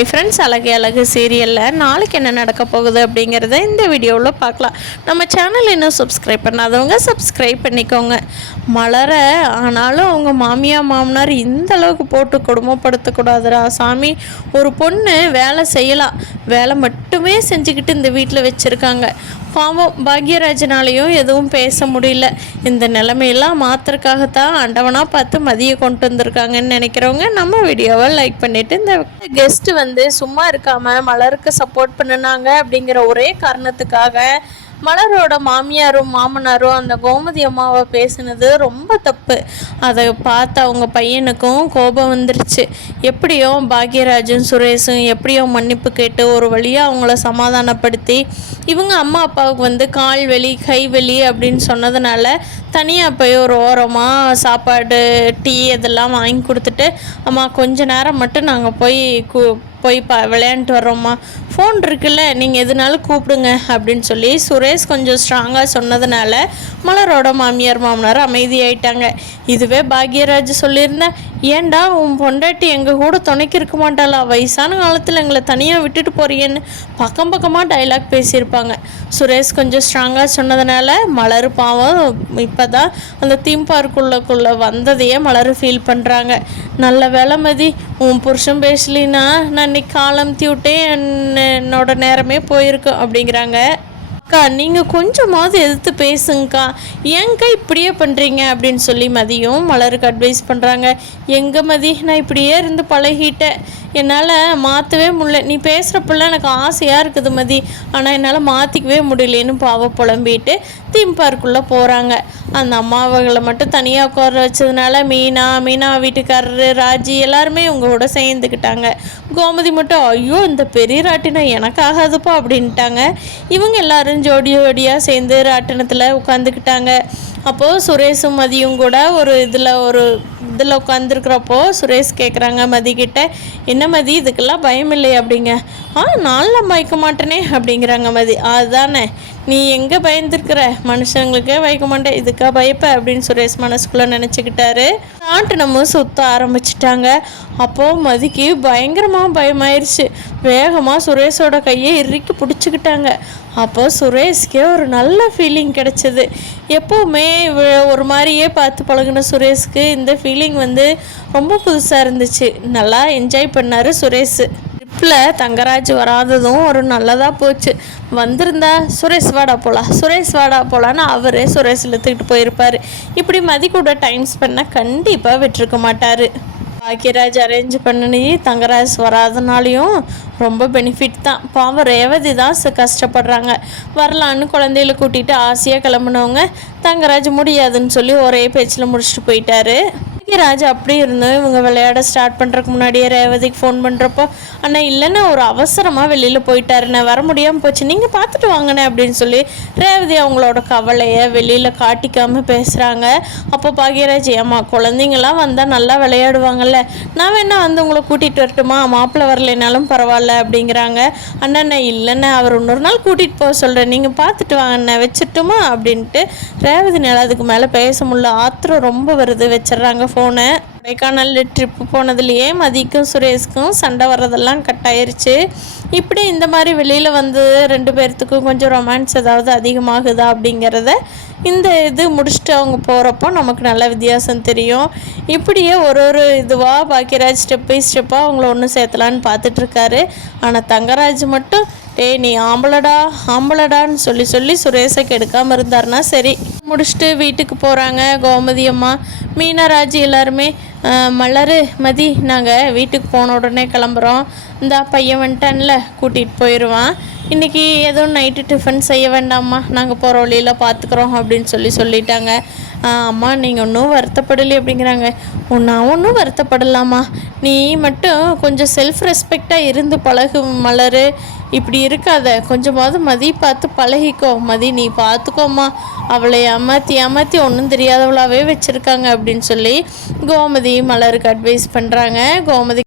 Hi friends, அழகு அழகு சீரியலில் நாளைக்கு என்ன நடக்க போகுது அப்படிங்கிறத இந்த வீடியோவில் பார்க்கலாம். நம்ம சேனல் இன்னும் சப்ஸ்கிரைப் பண்ணாதவங்க சப்ஸ்கிரைப் பண்ணிக்கோங்க. மலரை ஆனாலும் அவங்க மாமியார் மாமனார் இந்த அளவுக்கு போட்டு கொடுமைப்படுத்தக்கூடாதுடா சாமி. ஒரு பொண்ணு வேலை செய்யலாம், வேலை மட்டுமே செஞ்சுக்கிட்டு இந்த வீட்டில் வச்சுருக்காங்க. பாவம் பாக்யராஜனாலையும் எதுவும் பேச முடியல. இந்த நிலைமையெல்லாம் மாத்திரக்காகத்தான் ஆண்டவனாக பார்த்து மதியை கொண்டு வந்திருக்காங்கன்னு நினைக்கிறவங்க நம்ம வீடியோவை லைக் பண்ணிவிட்டு, இந்த கெஸ்ட்டு சும்மா இருக்காமல் மலருக்கு சப்போர்ட் பண்ணினாங்க அப்படிங்கிற ஒரே காரணத்துக்காக மலரோட மாமியாரும் மாமனாரும் அந்த கோமதி அம்மாவை பேசினது ரொம்ப தப்பு. அதை பார்த்து அவங்க பையனுக்கும் கோபம் வந்துருச்சு. எப்படியோ பாக்யராஜும் சுரேஷும் எப்படியோ மன்னிப்பு கேட்டு ஒரு வழியாக அவங்கள சமாதானப்படுத்தி இவங்க அம்மா அப்பாவுக்கு கால் வலி கை வலி அப்படின்னு சொன்னதுனால தனியாக போய் ஒரு ஓரமாக சாப்பாடு டீ இதெல்லாம் வாங்கி கொடுத்துட்டு, அம்மா கொஞ்ச நேரம் மட்டும் நாங்கள் போய் விளையாண்டுட்டு வர்றோம்மா, ஃபோன் இருக்குல்ல நீங்கள் எதுனாலும் கூப்பிடுங்க அப்படின்னு சொல்லி சுரேஷ் கொஞ்சம் ஸ்ட்ராங்காக சொன்னதுனால மலரோட மாமியார் மாமனார் அமைதியாயிட்டாங்க. இதுவே பாக்யராஜ் சொல்லியிருந்தேன், ஏண்டா உன் பொண்டாட்டி எங்கள் கூட துணைக்கு இருக்க மாட்டாளா, வயசான காலத்தில் எங்களை தனியாக விட்டுட்டு போறியன்னு பக்கம் பக்கமாக டைலாக் பேசியிருப்பாங்க. சுரேஷ் கொஞ்சம் ஸ்ட்ராங்காக சொன்னதுனால மலர் பாவம் இப்போ தான் அந்த தீம் பார்க்குள்ளே வந்ததையே மலர் ஃபீல் பண்ணுறாங்க. நல்ல வேலை மதி, உன் புருஷன் பேசலின்னா நான் இன்னைக்கு காலம் விட்டேன், என்னோட நேரமே போயிருக்கு அப்படிங்கிறாங்க. அக்கா நீங்கள் கொஞ்சமாவது எதிர்த்து பேசுங்கக்கா, ஏங்கா இப்படியே பண்ணுறீங்க அப்படின்னு சொல்லி மதியும் மலருக்கு அட்வைஸ் பண்ணுறாங்க. எங்கே மதி, நான் இப்படியே இருந்து பழகிட்டேன், என்னால் மாற்றவே முடியல. நீ பேசுகிறப்பெல்லாம் எனக்கு ஆசையாக இருக்குது மதி, ஆனால் என்னால் மாற்றிக்கவே முடியலேன்னு பாவ புலம்பிட்டு தீம் பார்க்குள்ளே போகிறாங்க. அந்த அம்மாவங்களை மட்டும் தனியாக உட்கார வச்சதுனால மீனா வீட்டுக்காரரு ராஜி எல்லாருமே உங்களோட சேர்ந்துக்கிட்டாங்க. கோமதி மட்டும் ஐயோ இந்த பெரிய ராட்டினம் எனக்கு ஆகாதுப்பா அப்படின்ட்டாங்க. இவங்க எல்லாரும் ஜோடியாக சேர்ந்து ராட்டினத்தில் உட்காந்துக்கிட்டாங்க. அப்போது சுரேஷும் மதியும் கூட ஒரு இதில் உட்காந்துருக்கிறப்போ சுரேஷ் கேட்குறாங்க மதிக்கிட்ட, என்ன மதி இதுக்கெல்லாம் பயம் இல்லை அப்படிங்க. நான்லாம் பயக்க மாட்டேனே அப்படிங்கிறாங்க மதி. அதுதானே, நீ எங்கே பயந்துருக்கிற, மனுஷங்களுக்கே பயக்க மாட்டேன், இதுக்கா பயப்ப அப்படின்னு சுரேஷ் மனசுக்குள்ளே நினச்சிக்கிட்டாரு. ராட்டினமும் சுத்த ஆரம்பிச்சிட்டாங்க. அப்போது மதிக்கு பயங்கரமாக பயமாயிருச்சு. வேகமாக சுரேஷோட கையை இறுக்கி பிடிச்சிக்கிட்டாங்க. அப்போ சுரேஷ்கே ஒரு நல்ல ஃபீலிங் கிடச்சிது. எப்போவுமே ஒரு மாதிரியே பார்த்து பழகின சுரேஷ்க்கு இந்த ஃபீலிங் ரொம்ப புதுசாக இருந்துச்சு. நல்லா என்ஜாய் பண்ணார் சுரேஷ். ட்ரிப்பில் தங்கராஜ் வராததும் ஒரு நல்லதாக போச்சு. வந்திருந்தா சுரேஷ் வாடா போகலான்னு அவரே சுரேஷ் இழுத்துக்கிட்டு போயிருப்பார். இப்படி மதி கூட டைம் ஸ்பெண்ட் கண்டிப்பாக விட்டுருக்க மாட்டார். பாக்யராஜ் அரேஞ்ச் பண்ணி தங்கராஜ் வராதனாலையும் ரொம்ப பெனிஃபிட் தான். பாவம் ரேவதி தான் கஷ்டப்படுறாங்க. வரலான்னு குழந்தையில கூட்டிகிட்டு ஆசையாக கிளம்புனவங்க தங்கராஜ் முடியாதுன்னு சொல்லி ஒரே பேச்சில் முடிச்சுட்டு போயிட்டாரு. ராஜா அப்படி இருந்தோம். இவங்க விளையாட ஸ்டார்ட் பண்ணுறதுக்கு முன்னாடியே ரேவதிக்கு ஃபோன் பண்ணுறப்போ, அண்ணா இல்லைன்னா ஒரு அவசரமாக வெளியில் போயிட்டாருண்ணே, வர முடியாமல் போச்சு, நீங்கள் பார்த்துட்டு வாங்கினேன் அப்படின்னு சொல்லி ரேவதி அவங்களோட கவலையை வெளியில் காட்டிக்காமல் பேசுகிறாங்க. அப்போ பாக்யராஜ், ஏம்மா குழந்தைங்களாம் வந்தால் நல்லா விளையாடுவாங்கல்ல, நான் வேணா உங்களை கூட்டிகிட்டு வரட்டுமா, மாப்பிள்ளை வரலைனாலும் பரவாயில்ல அப்படிங்கிறாங்க. அண்ணா இல்லைண்ணே, அவர் இன்னொரு நாள் கூட்டிகிட்டு போக சொல்கிறேன், நீங்கள் பார்த்துட்டு வாங்கண்ணே, வச்சுட்டுமா அப்படின்ட்டு ரேவதி நேரம் அதுக்கு மேலே பேச முடியல. ஆத்திரம் ரொம்ப வருது, வச்சிட்றாங்க ஃபோனை. கொடைக்கானல் ட்ரிப்பு போனதுலேயே மதிக்கும் சுரேஷ்க்கும் சண்டை வர்றதெல்லாம் கட் ஆயிருச்சு. இப்படி இந்த மாதிரி வெளியில் ரெண்டு பேர்த்துக்கும் கொஞ்சம் ரொமான்ஸ் ஏதாவது அதிகமாகுதா அப்படிங்கிறத இது முடிச்சுட்டு அவங்க போகிறப்போ நமக்கு நல்ல வித்தியாசம் தெரியும். இப்படியே ஒரு இதுவாக பாக்யராஜ் ஸ்டெப் பை ஸ்டெப்பாக அவங்கள ஒன்று சேர்த்தலான்னு பார்த்துட்ருக்காரு. ஆனால் தங்கராஜ் மட்டும் நீ ஆம்பளடான்னு சொல்லி சுரேஷை கெடுக்காமல் இருந்தாருன்னா சரி. முடிச்சுட்டு வீட்டுக்கு போகிறாங்க கோமதி அம்மா, மீனாராஜி எல்லாருமே. மலர் மதி நாங்கள் வீட்டுக்கு போன உடனே கிளம்புறோம், இந்த பையன் வந்துட்டான்ல கூட்டிகிட்டு போயிடுவான், இன்றைக்கி எதுவும் நைட்டு டிஃபன் செய்ய வேண்டாம்மா, நாங்கள் போகிற வழியில் பார்த்துக்குறோம் அப்படின்னு சொல்லிட்டாங்க. அம்மா நீங்கள் ஒன்றும் வருத்தப்படலை அப்படிங்கிறாங்க. நான் ஒன்றும் வருத்தப்படலாமா, நீ மட்டும் கொஞ்சம் செல்ஃப் ரெஸ்பெக்டாக இருந்து பழகு மலர், இப்படி இருக்காத, கொஞ்சமாவது மதி பார்த்து பழகிக்கோ, மதி நீ பார்த்துக்கோம்மா, அவளை ஏமாற்றி ஒன்றும் தெரியாதவளாகவே வச்சுருக்காங்க அப்படின்னு சொல்லி கோமதி மலருக்கு அட்வைஸ் பண்ணுறாங்க. கோமதி